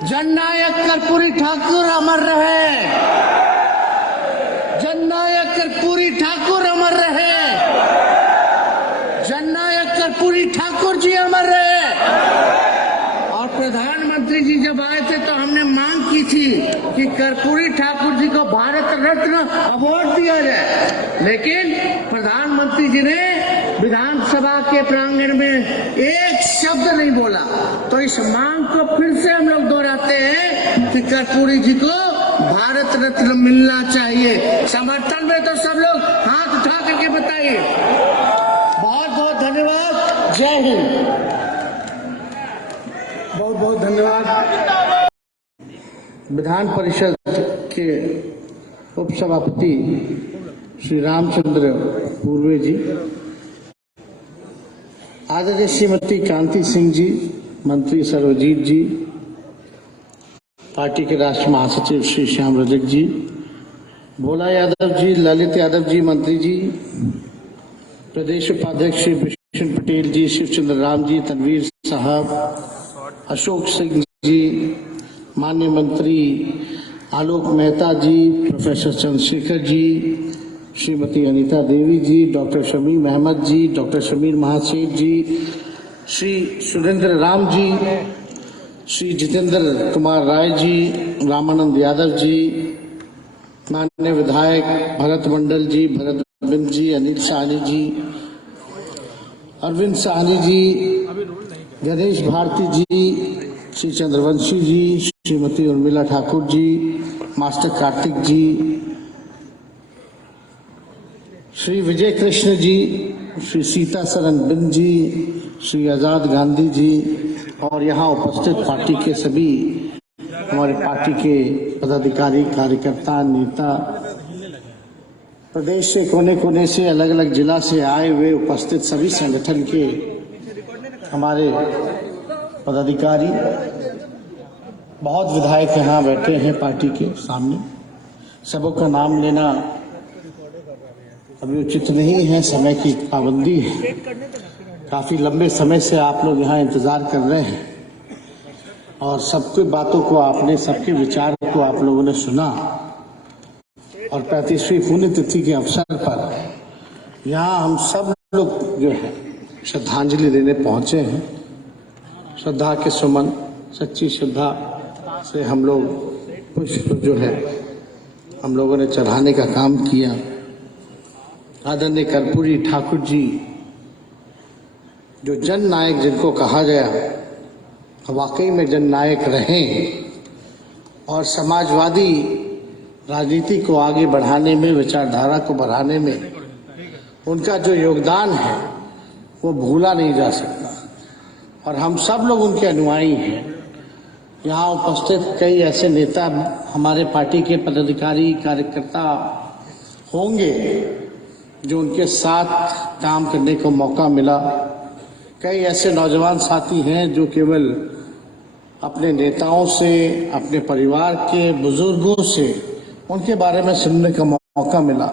जननायक कर्पूरी ठाकुर अमर रहे। जननायक कर्पूरी ठाकुर अमर रहे। जननायक कर्पूरी ठाकुर जी अमर रहे। और प्रधानमंत्री जी जब आए थे तो हमने मांग की थी कि कर्पूरी ठाकुर जी को भारत रत्न अवार्ड दिया जाए, लेकिन प्रधानमंत्री जी ने विधानसभा के प्रांगण में एक शब्द नहीं बोला। तो इस मांग को फिर से हम लोग दोहराते हैं कि कर्पूरी जी को भारत रत्न मिलना चाहिए। समर्थन में तो सब लोग हाथ उठा करके बताइए। बहुत बहुत धन्यवाद। जय हिंद। बहुत बहुत धन्यवाद। विधान परिषद के उपसभापति श्री रामचंद्र पूर्वे जी, आदरणीय श्रीमती कांति सिंह जी, मंत्री सर्वजीत जी, पार्टी के राष्ट्रीय महासचिव श्री श्याम रजक जी, भोला यादव जी, ललित यादव जी, मंत्री जी, प्रदेश उपाध्यक्ष श्री भूषण पटेल जी, शिवचंद्र राम जी, तनवीर साहब, अशोक सिंह जी, माननीय मंत्री आलोक मेहता जी, प्रोफेसर चंद्रशेखर जी, श्रीमती अनीता देवी जी, डॉक्टर शमीम अहमद जी, डॉक्टर शमीर महासेठ जी, श्री सुरेंद्र राम जी, श्री जितेंद्र कुमार राय जी, रामानंद यादव जी, माननीय विधायक भरत मंडल जी, भरत बिंद जी, अनिल साहनी जी, अरविंद साहनी जी, गणेश भारती जी, श्री चंद्रवंशी जी, श्रीमती उर्मिला ठाकुर जी, मास्टर कार्तिक जी, श्री विजय कृष्ण जी, श्री सीता सरन बिंद जी, श्री आजाद गांधी जी और यहाँ उपस्थित पार्टी के सभी हमारे पार्टी के पदाधिकारी, कार्यकर्ता, नेता, प्रदेश से कोने कोने से, अलग अलग जिला से आए हुए उपस्थित सभी संगठन के हमारे पदाधिकारी, बहुत विधायक यहाँ बैठे हैं पार्टी के सामने। सबों का नाम लेना अभी उचित नहीं है, समय की पाबंदी है। काफी लंबे समय से आप लोग यहाँ इंतजार कर रहे हैं और सबकी बातों को आपने, सबके विचार को आप लोगों ने सुना और 35वीं पुण्यतिथि के अवसर पर यहाँ हम सब लोग जो है श्रद्धांजलि देने पहुंचे हैं। श्रद्धा के सुमन, सच्ची श्रद्धा से हम लोग पुष्प जो है हम लोगों ने चढ़ाने का काम किया। आदरणीय कर्पूरी ठाकुर जी जो जन नायक जिनको कहा गया, वाकई में जन नायक रहे और समाजवादी राजनीति को आगे बढ़ाने में, विचारधारा को बढ़ाने में उनका जो योगदान है वो भूला नहीं जा सकता और हम सब लोग उनके अनुयायी हैं। यहाँ उपस्थित कई ऐसे नेता, हमारे पार्टी के पदाधिकारी, कार्यकर्ता होंगे जो उनके साथ काम करने को मौका मिला। कई ऐसे नौजवान साथी हैं जो केवल अपने नेताओं से, अपने परिवार के बुजुर्गों से उनके बारे में सुनने का मौका मिला।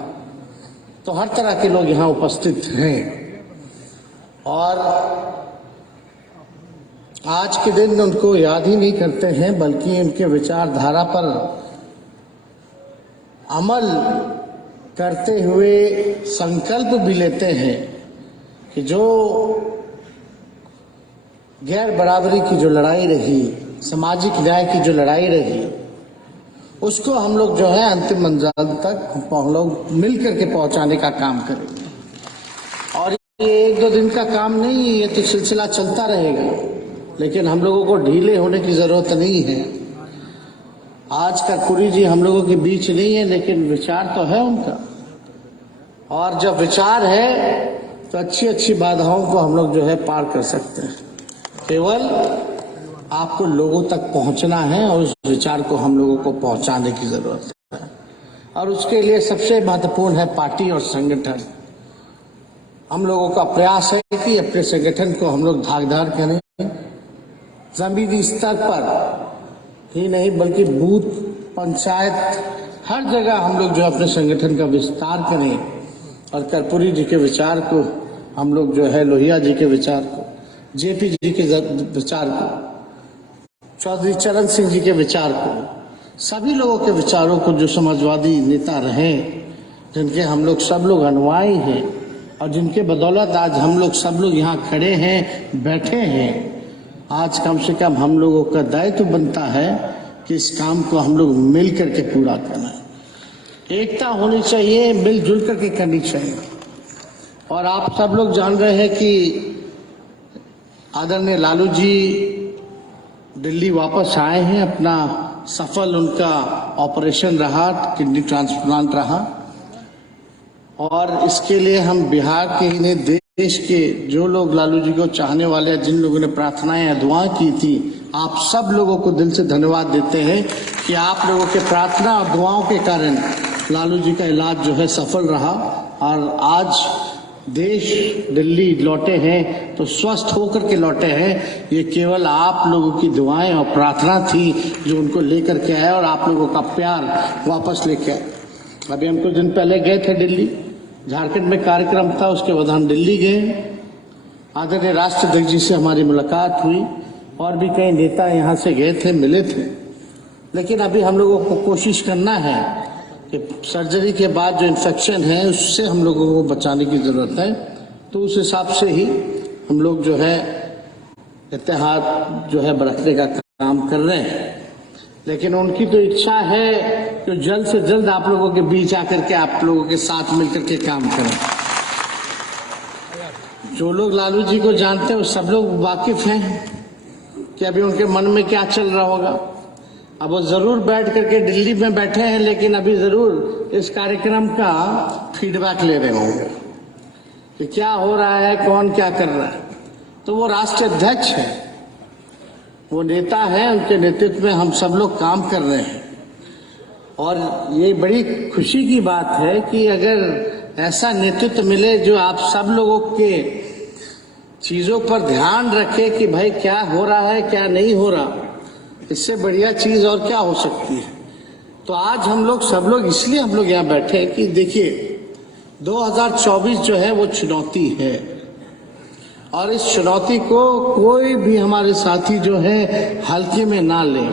तो हर तरह के लोग यहाँ उपस्थित हैं और आज के दिन उनको याद ही नहीं करते हैं, बल्कि उनके विचारधारा पर अमल करते हुए संकल्प भी लेते हैं कि जो गैर बराबरी की जो लड़ाई रही, सामाजिक न्याय की जो लड़ाई रही, उसको हम लोग जो है अंतिम मंजिल तक हम लोग मिल करके पहुंचाने का काम करेंगे। और ये एक दो दिन का काम नहीं, ये तो सिलसिला चलता रहेगा, लेकिन हम लोगों को ढीले होने की जरूरत नहीं है। आज कर्पूरी जी हम लोगों के बीच नहीं है, लेकिन विचार तो है उनका, और जब विचार है तो अच्छी अच्छी बाधाओं को हम लोग जो है पार कर सकते हैं। केवल आपको लोगों तक पहुंचना है और उस विचार को हम लोगों को पहुंचाने की जरूरत है, और उसके लिए सबसे महत्वपूर्ण है पार्टी और संगठन। हम लोगों का प्रयास है कि अपने संगठन को हम लोग धाकधार करें, जमीनी स्तर पर ही नहीं बल्कि बूथ, पंचायत, हर जगह हम लोग जो अपने संगठन का विस्तार करें और कर्पूरी जी के विचार को हम लोग जो है, लोहिया जी के विचार को, जेपी जी के विचार को चौधरी चरण सिंह जी के विचार को, सभी लोगों के विचारों को, जो समाजवादी नेता रहे, जिनके हम लोग सब लोग अनुयायी हैं और जिनके बदौलत आज हम लोग सब लोग यहाँ खड़े हैं, बैठे हैं। आज कम से कम हम लोगों का दायित्व बनता है कि इस काम को हम लोग मिल करके पूरा करना है। एकता होनी चाहिए, मिलजुल करके करनी चाहिए। और आप सब लोग जान रहे हैं कि आदरणीय लालू जी दिल्ली वापस आए हैं। अपना सफल उनका ऑपरेशन रहा, किडनी ट्रांसप्लांट रहा, और इसके लिए हम बिहार के ही नहीं, देश के जो लोग लालू जी को चाहने वाले हैं, जिन लोगों ने प्रार्थनाएं या दुआएं की थी, आप सब लोगों को दिल से धन्यवाद देते हैं कि आप लोगों के प्रार्थना और दुआओं के कारण लालू जी का इलाज जो है सफल रहा और आज देश दिल्ली लौटे हैं तो स्वस्थ होकर के लौटे हैं। ये केवल आप लोगों की दुआएं और प्रार्थना थी जो उनको लेकर के आए और आप लोगों का प्यार वापस लेके आए। अभी हम कुछ दिन पहले गए थे दिल्ली, झारखंड में कार्यक्रम था, उसके बाद हम दिल्ली गए। आदरणीय राष्ट्रध्यक्ष जी से हमारी मुलाकात हुई और भी कई नेता यहाँ से गए थे, मिले थे। लेकिन अभी हम लोगों को कोशिश करना है कि सर्जरी के बाद जो इन्फेक्शन है उससे हम लोगों को बचाने की जरूरत है। तो उस हिसाब से ही हम लोग जो है इत्तेहाद जो है बरतने का काम कर रहे हैं। लेकिन उनकी तो इच्छा है कि जल्द से जल्द आप लोगों के बीच आकर के आप लोगों के साथ मिलकर के काम करें। जो लोग लालू जी को जानते हैं वो सब लोग वाकिफ हैं कि अभी उनके मन में क्या चल रहा होगा। अब वो जरूर बैठ करके दिल्ली में बैठे हैं, लेकिन अभी जरूर इस कार्यक्रम का फीडबैक ले रहे होंगे कि क्या हो रहा है, कौन क्या कर रहा है। तो वो राष्ट्रीय अध्यक्ष है, वो नेता है, उनके नेतृत्व में हम सब लोग काम कर रहे हैं। और ये बड़ी खुशी की बात है कि अगर ऐसा नेतृत्व मिले जो आप सब लोगों के चीजों पर ध्यान रखे कि भाई क्या हो रहा है, क्या नहीं हो रहा, इससे बढ़िया चीज और क्या हो सकती है। तो आज हम लोग सब लोग इसलिए हम लोग यहाँ बैठे हैं कि देखिए 2024 जो है वो चुनौती है और इस चुनौती को कोई भी हमारे साथी जो है हल्के में ना ले।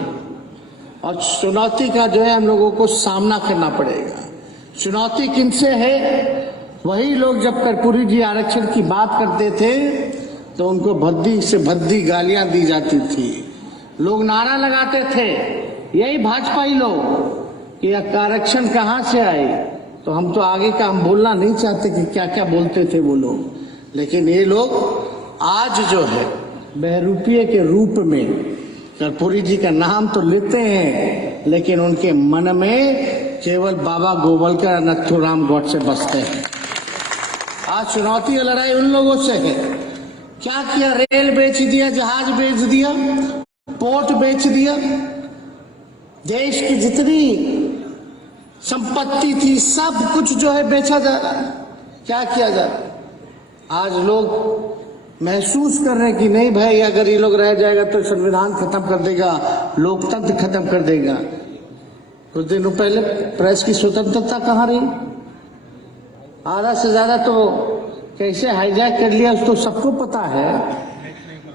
और चुनौती का जो है हम लोगों को सामना करना पड़ेगा। चुनौती किनसे है? वही लोग जब कर्पूरी जी आरक्षण की बात करते थे तो उनको भद्दी से भद्दी गालियां दी जाती थी, लोग नारा लगाते थे, यही भाजपाई लोग कि आरक्षण कहाँ से आए। तो हम तो आगे का हम बोलना नहीं चाहते कि क्या क्या बोलते थे वो लोग। लेकिन ये लोग आज जो है बहरूपिये के रूप में कर्पूरी जी का नाम तो लेते हैं, लेकिन उनके मन में केवल बाबा गोवलकर नथुराम गौडसे बसते हैं। आज चुनौती और लड़ाई उन लोगों से है। क्या किया? रेल बेच दिया, जहाज बेच दिया, पोर्ट बेच दिया, देश की जितनी संपत्ति थी सब कुछ जो है बेचा जा रहा है। क्या किया जा रहा है? आज लोग महसूस कर रहे हैं कि नहीं भाई, अगर ये लोग रह जाएगा तो संविधान खत्म कर देगा, लोकतंत्र खत्म कर देगा। कुछ दिनों पहले प्रेस की स्वतंत्रता कहाँ रही? आधा से ज्यादा तो कैसे हाईजैक कर लिया उसको सबको पता है।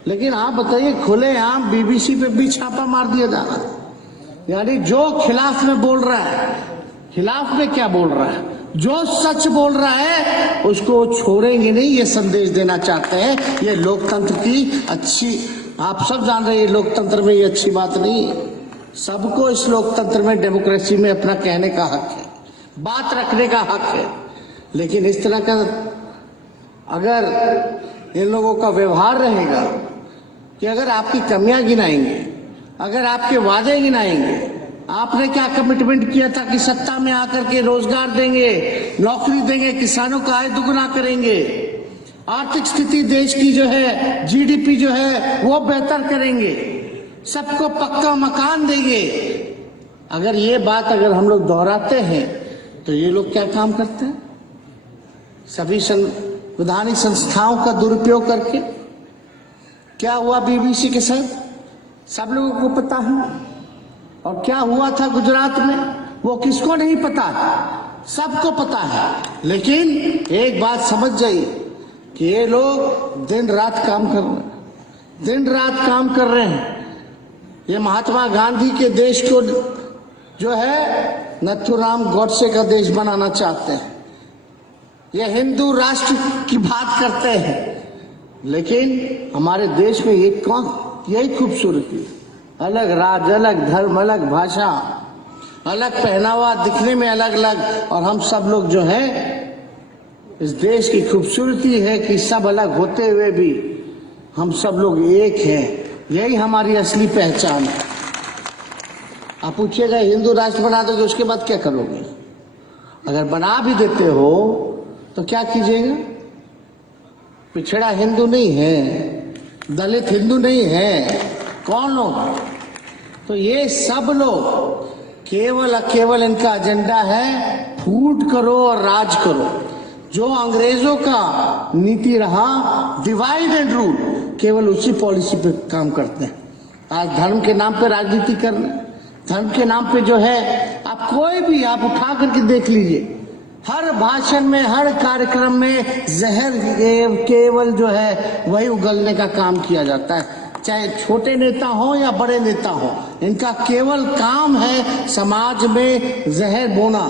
लेकिन आप बताइए, खुलेआम बीबीसी पे भी छापा मार दिया जा रहा है। यानी जो खिलाफ में बोल रहा है, खिलाफ में क्या बोल रहा है, जो सच बोल रहा है उसको छोड़ेंगे नहीं, ये संदेश देना चाहते हैं। ये लोकतंत्र की अच्छी, आप सब जान रहे हैं लोकतंत्र में ये अच्छी बात नहीं है। सबको इस लोकतंत्र में, डेमोक्रेसी में अपना कहने का हक है, बात रखने का हक है। लेकिन इस तरह का अगर इन लोगों का व्यवहार रहेगा कि अगर आपकी कमियां गिनाएंगे, अगर आपके वादे गिनाएंगे, आपने क्या कमिटमेंट किया था कि सत्ता में आकर के रोजगार देंगे, नौकरी देंगे, किसानों का आय दुगुना करेंगे, आर्थिक स्थिति देश की जो है, जीडीपी जो है वो बेहतर करेंगे, सबको पक्का मकान देंगे। अगर ये बात अगर हम लोग दोहराते हैं तो ये लोग क्या काम करते हैं? सभी संवैधानिक संस्थाओं का दुरुपयोग करके। क्या हुआ बीबीसी के साथ सब लोगों को पता है, और क्या हुआ था गुजरात में वो किसको नहीं पता है, सबको पता है। लेकिन एक बात समझ जाइए कि ये लोग दिन रात काम कर रहे हैं, दिन रात काम कर रहे हैं। ये महात्मा गांधी के देश को जो है नथुराम गॉडसे का देश बनाना चाहते हैं। ये हिंदू राष्ट्र की बात करते हैं, लेकिन हमारे देश में ये कौन, यही खूबसूरती, अलग राज्य, अलग धर्म, अलग भाषा, अलग पहनावा, दिखने में अलग अलग, और हम सब लोग जो है, इस देश की खूबसूरती है कि सब अलग होते हुए भी हम सब लोग एक हैं। यही हमारी असली पहचान है। आप पूछिएगा हिंदू राष्ट्र बना दोगे, उसके बाद क्या करोगे? अगर बना भी देते हो तो क्या कीजिएगा? पिछड़ा हिंदू नहीं है, दलित हिंदू नहीं है, कौन लोग? तो ये सब लोग केवल इनका एजेंडा है फूट करो और राज करो। जो अंग्रेजों का नीति रहा डिवाइड एंड रूल, केवल उसी पॉलिसी पे काम करते हैं। आज धर्म के नाम पे राजनीति करना, धर्म के नाम पे जो है, आप कोई भी आप उठा करके देख लीजिए, हर भाषण में, हर कार्यक्रम में जहर केवल जो है वही उगलने का काम किया जाता है। चाहे छोटे नेता हो या बड़े नेता हो, इनका केवल काम है समाज में जहर बोना।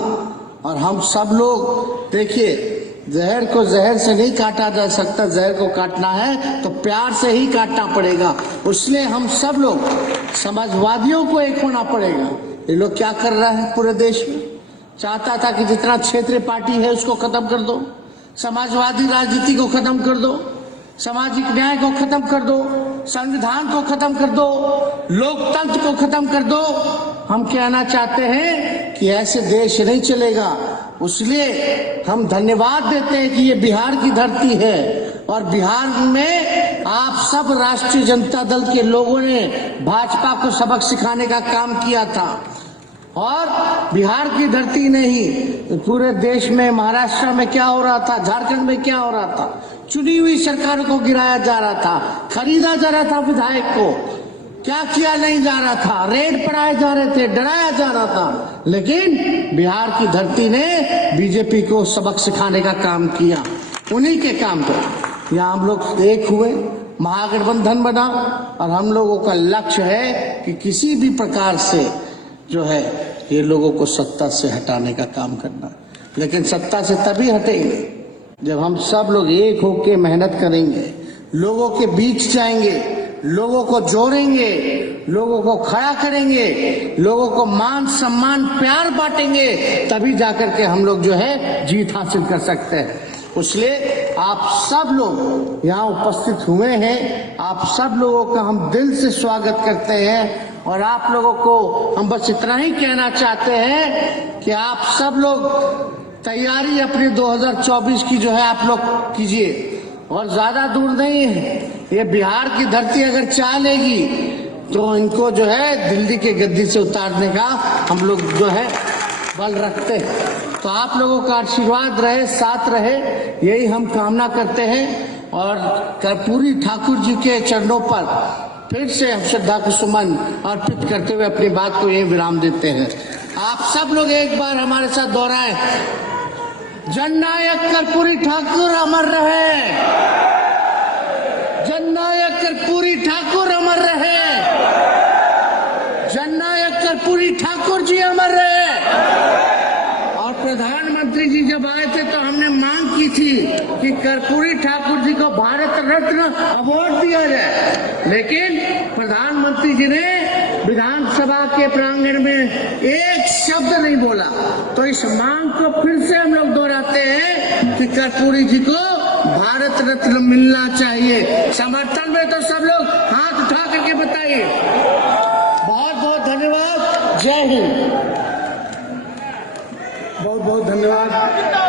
और हम सब लोग देखिए, जहर को जहर से नहीं काटा जा सकता, जहर को काटना है तो प्यार से ही काटना पड़ेगा। इसलिए हम सब लोग समाजवादियों को एक होना पड़ेगा। ये लोग क्या कर रहे हैं पूरे देश में? चाहता था कि जितना क्षेत्रीय पार्टी है उसको खत्म कर दो, समाजवादी राजनीति को खत्म कर दो, सामाजिक न्याय को खत्म कर दो, संविधान को खत्म कर दो, लोकतंत्र को खत्म कर दो। हम कहना चाहते हैं कि ऐसे देश नहीं चलेगा। इसलिए हम धन्यवाद देते हैं कि ये बिहार की धरती है, और बिहार में आप सब राष्ट्रीय जनता दल के लोगों ने भाजपा को सबक सिखाने का काम किया था। और बिहार की धरती नहीं, पूरे देश में, महाराष्ट्र में क्या हो रहा था, झारखंड में क्या हो रहा था, चुनी हुई सरकार को गिराया जा रहा था, खरीदा जा रहा था विधायक को, क्या किया नहीं जा रहा था, रेड पड़ाए जा रहे थे, डराया जा रहा था। लेकिन बिहार की धरती ने बीजेपी को सबक सिखाने का काम किया। उन्हीं के काम पर यहाँ हम लोग एक हुए, महागठबंधन बना, और हम लोगों का लक्ष्य है कि किसी भी प्रकार से जो है ये लोगों को सत्ता से हटाने का काम करना। लेकिन सत्ता से तभी हटेंगे जब हम सब लोग एक होकर मेहनत करेंगे, लोगों के बीच जाएंगे, लोगों को जोड़ेंगे, लोगों को खड़ा करेंगे, लोगों को मान सम्मान प्यार बांटेंगे, तभी जाकर के हम लोग जो है जीत हासिल कर सकते हैं। इसलिए आप सब लोग यहाँ उपस्थित हुए हैं, आप सब लोगों का हम दिल से स्वागत करते हैं। और आप लोगों को हम बस इतना ही कहना चाहते हैं कि आप सब लोग तैयारी अपनी 2024 की जो है आप लोग कीजिए, और ज्यादा दूर नहीं है। ये बिहार की धरती अगर चाह लेगी तो इनको जो है दिल्ली के गद्दी से उतारने का हम लोग जो है बल रखते हैं। तो आप लोगों का आशीर्वाद रहे, साथ रहे, यही हम कामना करते हैं। और कर्पूरी ठाकुर जी के चरणों पर फिर से हम श्रद्धा के सुमन अर्पित करते हुए अपनी बात को यही विराम देते हैं। आप सब लोग एक बार हमारे साथ दोहराएं, जननायक कर्पूरी ठाकुर अमर रहे, जननायक कर्पूरी ठाकुर अमर रहे, जननायक कर्पूरी ठाकुर जी अमर रहे। और प्रधानमंत्री जी जब आए थे तो हमने मांग की थी कि कर्पूरी ठाकुर जी को भारत रत्न अवार्ड दिया जाए, लेकिन प्रधानमंत्री जी ने विधानसभा के प्रांगण में एक शब्द नहीं बोला। तो इस मांग को फिर से हम लोग दोहराते हैं कि कर्पूरी जी को भारत रत्न मिलना चाहिए। समर्थन में तो सब लोग हाथ उठा करके बताइए। बहुत बहुत धन्यवाद। जय हिंद। बहुत बहुत धन्यवाद।